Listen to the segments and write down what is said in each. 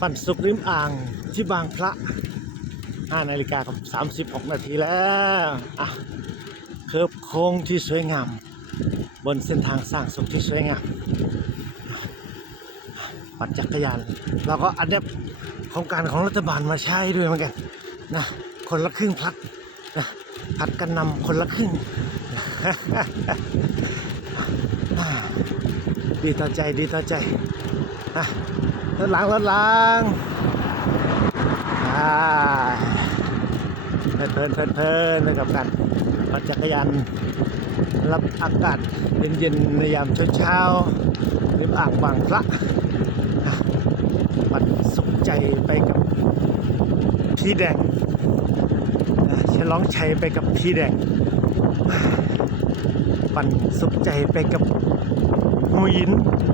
ปันสุกริมอ่างที่บางพระ5 นาฬิกากับ36 นาทีแล้วอ่ะเคิร์ฟโค้งที่สวยงามบนเส้นทางสร้างสุขที่สวยงามปั่นจักรยานเราก็อัดแอปโครงการของรัฐบาลมาใช้ด้วยเหมือนกันนะคนละครึ่งพลัดนะผัดกันนำคนละครึ่ง ดีต่อใจดีต่อใจรถหลังเพลินไปกับการปั่นจักรยานรับอากาศเย็นๆในยามเช้าๆริมอ่างบางพระปั่นสุขใจไปกับพี่แดงฉลองชัยไปกับพี่แดงปั่นสุขใจไปกับหูยิน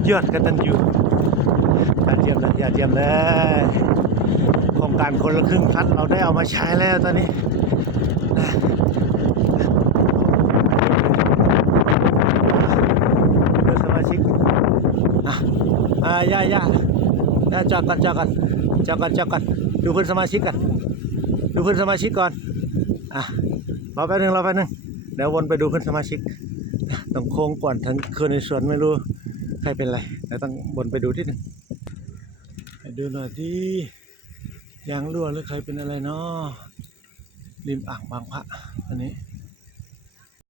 ยอดกตัญญูยอดเยี่ยมเลยโครงการคนละครึ่งพลัดเราได้เอามาใช้แล้วตอนนี้นะเพื่อนสมาชิกย่าจอดกันดูเพื่อนสมาชิกกันก่อนรอแป๊บนึงเดี๋ยววนไปดูเพื่อนสมาชิกต้องโค้งก่อนทั้งคืนในสวนไม่รู้ใครเป็นไรเดี๋ยวต้องวนไปดูที่นึงไปดูหน่อยที่ยางรั่วหรือใครเป็นอะไรเนาะริมอ่างบางพระอันนี้